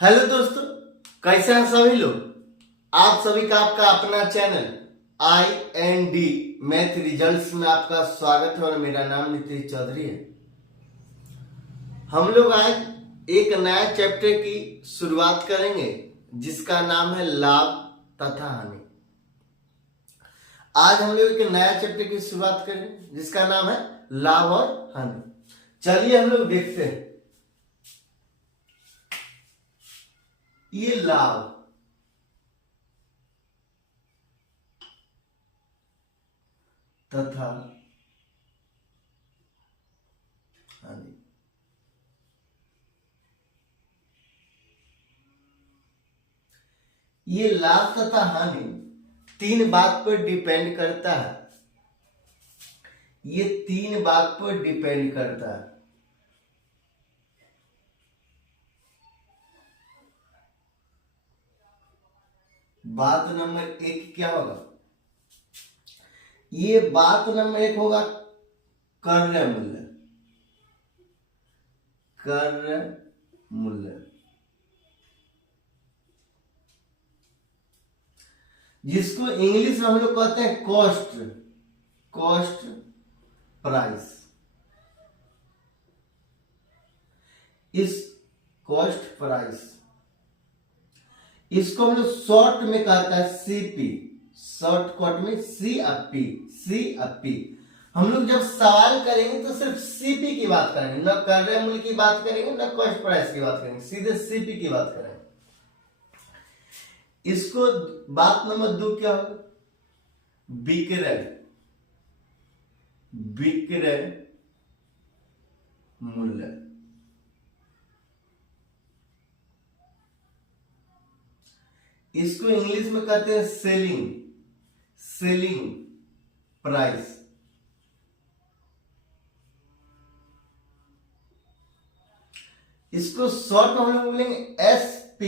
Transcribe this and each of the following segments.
Hello दोस्तों, कैसे हैं सभी लोग। आप सभी का आपका अपना चैनल IND मैथ रिजल्ट्स में आपका स्वागत है और मेरा नाम नीतीश चौधरी है। हम लोग आज एक नया चैप्टर की शुरुआत करेंगे जिसका नाम है लाभ तथा हानि। आज हम लोग एक नया चैप्टर की शुरुआत करेंगे जिसका नाम है लाभ और हानि। चलिए हम लोग देखते हैं। ये लाभ तथा हानि। ये लाभ तथा हानि तीन बात पर डिपेंड करता है। ये तीन बात पर डिपेंड करता है। बात नंबर एक क्या होगा? ये बात नंबर एक होगा क्रय मूल्य। क्रय मूल्य जिसको इंग्लिश में हम लोग कहते हैं कॉस्ट प्राइस। इस कॉस्ट प्राइस इसको हम लोग शॉर्ट में कहता है CP, शॉर्टकट में CP। हम लोग जब सवाल करेंगे तो सिर्फ CP की बात करेंगे, न क्रय मूल्य की बात करेंगे, न कॉस्ट प्राइस की बात करेंगे, सीधे CP की बात करेंगे। इसको बात नंबर 2 क्या होगा? विक्रय मूल्य। इसको इंग्लिश में कहते हैं सेलिंग प्राइस। इसको शॉर्ट में हम लोग बोलेंगे SP।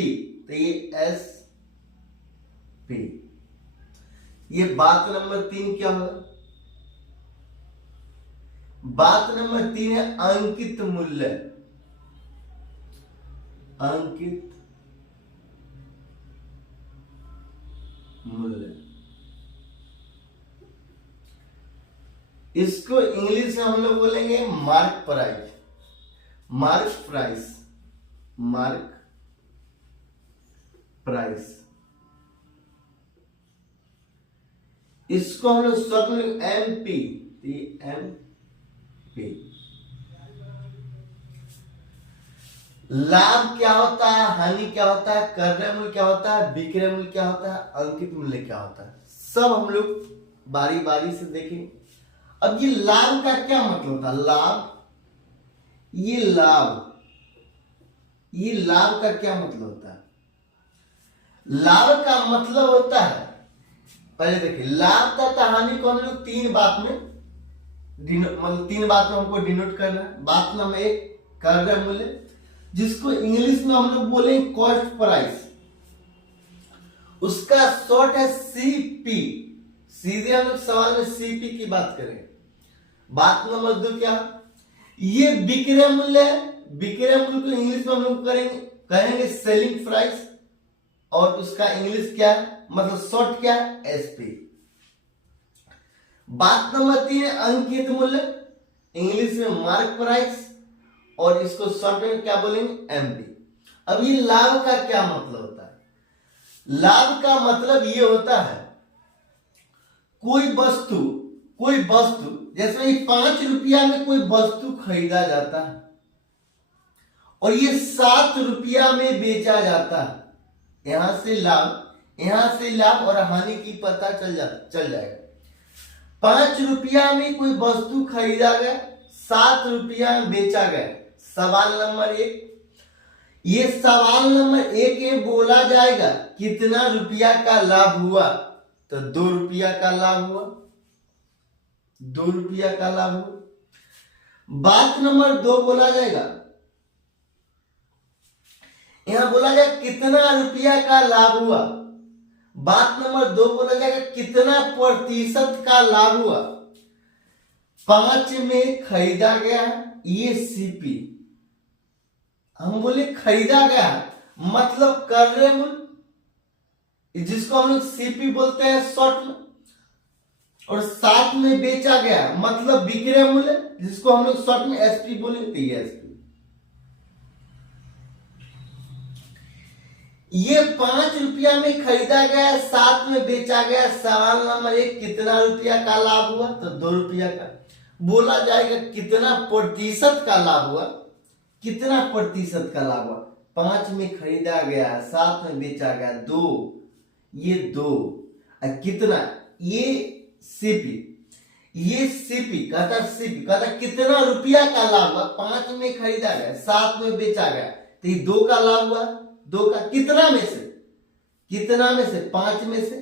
तो ये SP। ये बात नंबर 3 क्या होगा? बात नंबर 3 है अंकित मूल्य। अंकित मूल्य इसको इंग्लिश में हम लोग बोलेंगे मार्क प्राइस। इसको हम लोग शॉर्ट में MP। लाभ क्या होता है, हानि क्या होता है, क्रय मूल्य क्या होता है, विक्रय मूल्य क्या होता है, अंकित मूल्य क्या होता है, सब हम लोग बारी बारी से देखेंगे। अब ये लाभ का क्या मतलब होता है? ये लाभ का क्या मतलब होता है? लाभ का मतलब होता है, पहले देखिए, लाभ तथा हानि को हम लोग तीन बात में हमको डिनोट करना है। बात नंबर 1 क्रय मूल्य, जिसको इंग्लिश में हम लोग बोले कॉस्ट प्राइस। उसका शॉर्ट है CP। सीधे हम लोग सवाल में CP की बात करें। बात नंबर 2 क्या? ये विक्रय मूल्य है। विक्रय मूल्य को इंग्लिश में हम लोग कहेंगे सेलिंग प्राइस, और उसका इंग्लिश क्या है, मतलब शॉर्ट क्या है? SP। बात नंबर 3 है अंकित मूल्य, इंग्लिश में मार्क प्राइस, और इसको शॉर्ट में क्या बोलेंगे? MP। अब ये लाभ का क्या मतलब होता है? लाभ का मतलब ये होता है कोई वस्तु जैसे ये 5 रुपया में कोई वस्तु खरीदा जाता है और ये 7 रुपया में बेचा जाता है। यहां से लाभ और हानि की पता चल जाएगा। 5 रुपया में कोई वस्तु खरीदा गया, 7 रुपया में बेचा गया। सवाल नंबर 1, ये सवाल नंबर 1 में बोला जाएगा कितना रुपया का लाभ हुआ, तो 2 रुपया का लाभ हुआ। 2 रुपया का लाभ हुआ। बात नंबर 2 बोला जाएगा, यहां बोला जाएगा कितना रुपया का लाभ हुआ। बात नंबर 2 बोला जाएगा कितना प्रतिशत का लाभ हुआ। 5 में खरीदा गया, ये CP। हम बोले खरीदा गया, मतलब क्रय मूल्य, जिसको हम लोग सीपी बोलते हैं शॉर्ट में, और साथ में बेचा गया मतलब विक्रय मूल्य, जिसको हम लोग शॉर्ट में एसपी बोलेंगे। एसपी ये 5 रुपया में खरीदा गया, साथ में बेचा गया। सवाल नंबर 1, कितना रुपया का लाभ हुआ? तो 2 रुपया का। बोला जाएगा कितना प्रतिशत का लाभ हुआ, कितना प्रतिशत का लाभ हुआ? 5 में खरीदा गया, साथ में बेचा गया 2, ये 2, कितना? ये सीपी, ये सीपी कहता, सीपी कहता कितना रुपया का लाभ हुआ? 5 में खरीदा गया, साथ में बेचा गया, तो ये 2 का लाभ हुआ। 2 का कितना में से? कितना में से? 5 में से।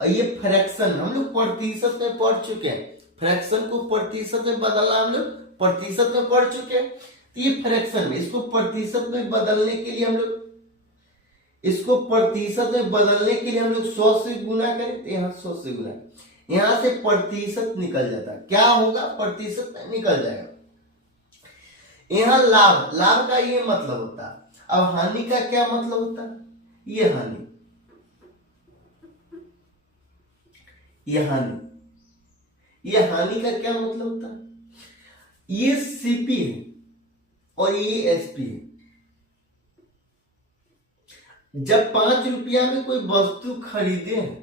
और ये फ्रैक्शन हम लोग प्रतिशत में पढ़ चुके हैं, फ्रैक्शन को प्रतिशत में बदलना हम लोग प्रतिशत में पढ़ चुके हैं। तो ये फ्रैक्शन में, इसको प्रतिशत में बदलने के लिए हम लोग, इसको प्रतिशत में बदलने के लिए हम लोग 100 से गुना करें, तो यहाँ 100 से गुना, यहां से प्रतिशत निकल जाता। क्या होगा? प्रतिशत निकल जाएगा। यहां लाभ, लाभ का ये मतलब होता है। अब हानि का क्या मतलब होता है? ये हानि, ये हानि, ये हानि का क्या मतलब होता है? ये सीपी है और ये एसपी है। जब 5 रुपया में कोई वस्तु खरीदे हैं,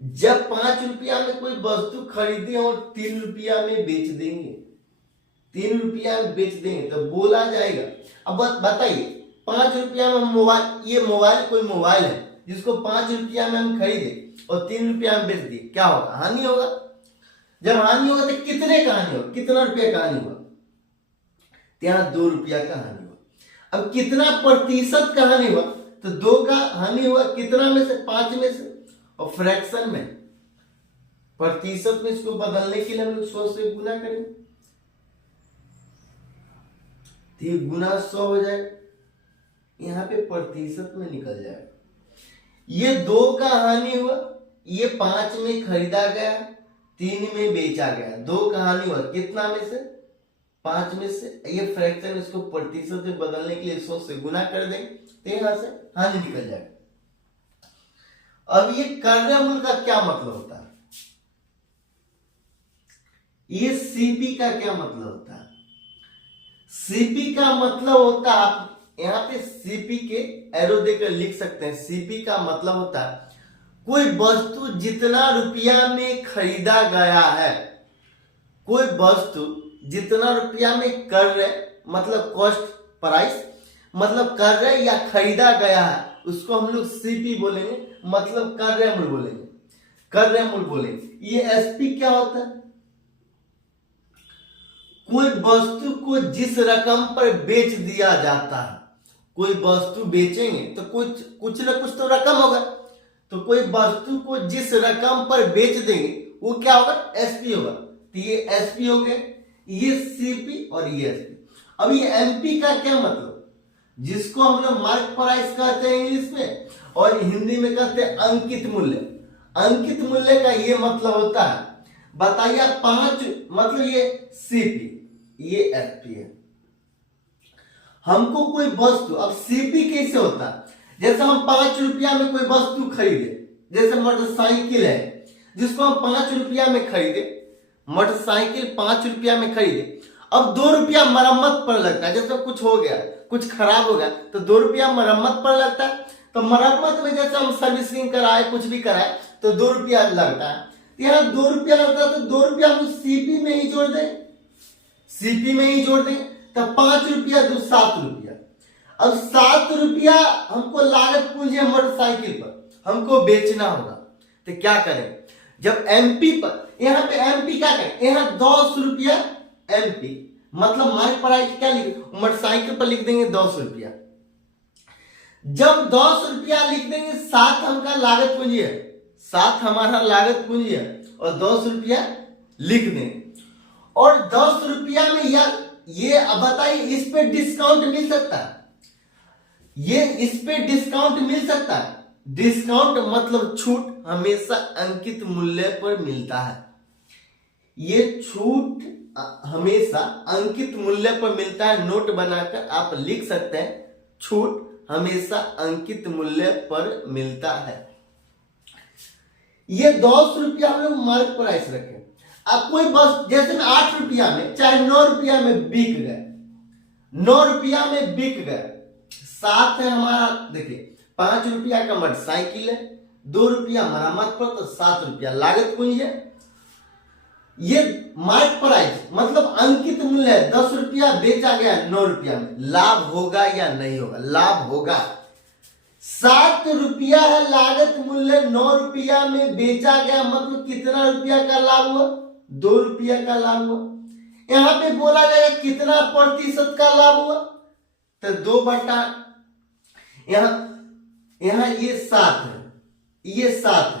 जब 5 रुपया में कोई वस्तु खरीदे और 3 रुपया में बेच देंगे, 3 रुपया में बेच देंगे, तो बोला जाएगा। अब बताइए, 5 रुपया में मोबाइल, ये मोबाइल कोई मोबाइल है जिसको 5 रुपया में हम खरीदे और 3 रुपया में बेच दिए, क्या होगा? हानि होगा। जब हानि होगा तो कितने का हानि होगा? कितना रुपया का हानि हुआ? यहाँ 2 रुपया का हानि हुआ। अब कितना प्रतिशत का हानि हुआ? तो 2 का हानि हुआ। कितना में से? 5 में से। और फ्रैक्शन में, प्रतिशत में इसको बदलने के लिए हम लोग 100 से गुना करेंगे, तो ये गुना 100 हो जाएगा, यहां पे प्रतिशत में निकल जाएगा। ये 2 का हानि हुआ, ये 5 में खरीदा गया, 3 में बेचा गया, 2 का हानि हुआ। कितना में से? 5 में से। ये फ्रैक्शन, इसको प्रतिशत में बदलने के लिए 100 से गुना कर देंगे, तो यहां से हानि निकल जाएगा। अब ये क्रय मूल्य का क्या मतलब होता है? ये सीपी का क्या मतलब होता है? सीपी का मतलब होता है, आप यहां पे सीपी के एरो देकर लिख सकते हैं। सीपी का मतलब होता है कोई वस्तु जितना रुपया में खरीदा गया है, कोई वस्तु जितना रुपया में क्रय मतलब कॉस्ट प्राइस, मतलब क्रय या खरीदा गया है, उसको हम लोग सीपी बोलेंगे, मतलब क्रय मूल्य बोलेंगे, क्रय मूल्य बोलेंगे। ये एसपी क्या होता है? कोई वस्तु को जिस रकम पर बेच दिया जाता है, कोई वस्तु बेचेंगे तो कुछ ना कुछ तो रकम होगा, तो कोई वस्तु को जिस रकम पर बेच देंगे वो क्या होगा? एसपी होगा। तो ये एसपी हो गए, ये सीपी और ये एसपी। अब ये एमपी का क्या मतलब? जिसको हम लोग मार्क प्राइस कहते हैं इंग्लिश में, और हिंदी में कहते हैं अंकित मूल्य। अंकित मूल्य का ये मतलब होता है, बताइए 5, मतलब ये सीपी, ये एसपी है। हमको कोई वस्तु, अब सीपी कैसे होता है? जैसे हम 5 रुपया में कोई वस्तु खरीदे, जैसे मोटरसाइकिल है जिसको हम 5 रुपया में खरीदे, मोटरसाइकिल 5 रुपया में खरीदे। अब 2 रुपया मरम्मत पर लगता है, जैसे कुछ हो गया, कुछ खराब हो गया, तो 2 रुपया मरम्मत पर लगता है। तो मरम्मत में जैसे हम सर्विसिंग कराए, कुछ भी कराए, तो 2 रुपया लगता है। यहाँ 2 रुपया लगता है, तो 2 रुपया हम सीपी में ही जोड़ दें, सीपी में ही जोड़ दें, तब 5 रुपया 2 7 रुपया। अब 7 रुपया हमको लागत पूंजी है मोटरसाइकिल पर, हमको बेचना होगा, तो क्या करें? जब एमपी पर, यहाँ पे एमपी क्या करें? यहाँ 10 रुपया एमपी, मतलब मार्क प्राइस क्या लिख, मोटरसाइकिल पर लिख देंगे 10 रुपया। जब 10 रुपया लिख देंगे, 7 हमका लागत पूंजी है, 7 हमारा लागत पूंजी है, और 10 रुपया लिख दें। और 10 रुपया में यार ये बताइए, इस पे डिस्काउंट मिल सकता है? ये इस पे डिस्काउंट मिल सकता है? डिस्काउंट मतलब छूट हमेशा अंकित मूल्य पर मिलता है। ये छूट हमेशा अंकित मूल्य पर मिलता है। नोट बनाकर आप लिख सकते हैं, छूट हमेशा अंकित मूल्य पर मिलता है। ये 10 रुपया हम लोग मार्क प्राइस रखे। अब कोई बस जैसे में 8 रुपया में चाहे 9 रुपया में बिक गए, 9 रुपया में बिक गए, साथ है हमारा देखिए 5 रुपया का मोटरसाइकिल है, 2 रुपया मरम्मत पर, तो 7 रुपया लागत पूंजी है। ये मार्क प्राइस मतलब अंकित मूल्य है, 10 रुपया बेचा गया 9 रुपया में, लाभ होगा या नहीं होगा? लाभ होगा। 7 रुपया है लागत मूल्य, 9 रुपया में बेचा गया, मतलब कितना रुपया का लाभ हुआ? 2 रुपया का लाभ हुआ। यहां पे बोला जाएगा कितना प्रतिशत का लाभ हुआ, तो 2/, यहां ये 7 है, ये 7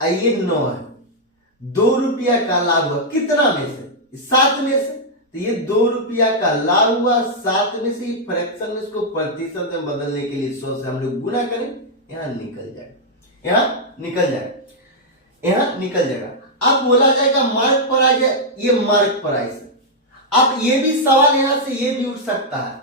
है, ये 9 है, 2 रुपया का लाभ हुआ कितना में से? 7 में से। तो ये 2 रुपया का लाभ हुआ 7 में से, फ्रैक्शन में इसको प्रतिशत में बदलने के लिए 100 से हम लोग गुना करें, यहां निकल जाएगा, यहां निकल जाएगा, यहां निकल जाएगा। अब बोला जाएगा मार्क प्राइस है, ये मार्क प्राइस है। अब ये भी सवाल यहां से ये भी उठ सकता है,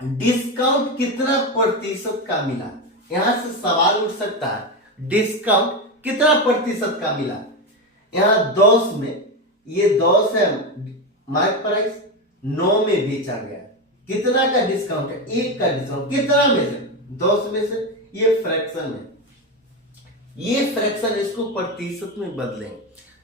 डिस्काउंट कितना प्रतिशत का मिला? यहां से सवाल उठ सकता है, डिस्काउंट कितना प्रतिशत का मिला? यहां 10 में, ये 10 है मार्क प्राइस, 9 में बेचा गया, कितना का डिस्काउंट है? 1 का डिस्काउंट, कितना में से? 10 में से। ये फ्रैक्शन है, ये फ्रैक्शन, इसको प्रतिशत में बदलेंगे।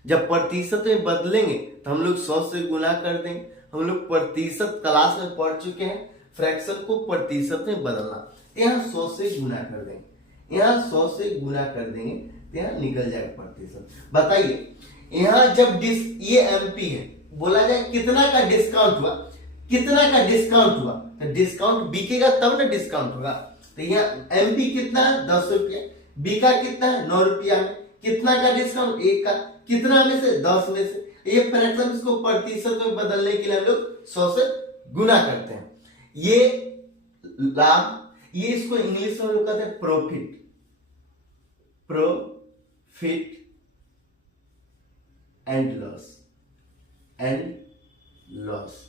जब प्रतिशत में बदलेंगे तो हम लोग 100 से गुना कर देंगे। हम लोग प्रतिशत क्लास में पढ़ चुके हैं, फ्रैक्शन को प्रतिशत में बदलना। यहाँ 100 से गुना कर देंगे, यहाँ 100 से गुना कर देंगे तो यहाँ निकल जाएगा प्रतिशत। बताइए यहाँ जब ये एमपी है, बोला जाए कितना का डिस्काउंट हुआ, कितना का डिस्काउंट हुआ, तो डिस्काउंट बिकेगा तब ना डिस्काउंट होगा। तो यहाँ एमपी कितना है? 10 रुपया। बिका कितना है? 9 रुपया में। कितना का डिस्काउंट? 1 का। कितना में से? 10 में से। ये फ्रैक्शन, इसको प्रतिशत में बदलने के लिए हम लोग 100 से गुना करते हैं। ये लाभ, ये इसको इंग्लिश में लोग कहते हैं profit, profit and loss, and loss.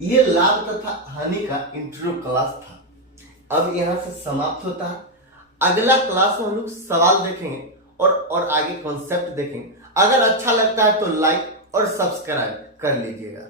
ये लाभ तथा हानि का इंट्रो क्लास था। अब यहां से समाप्त होता है। अगला क्लास में हम लोग सवाल देखेंगे और आगे कॉन्सेप्ट देखेंगे। अगर अच्छा लगता है तो लाइक और सब्सक्राइब कर लीजिएगा।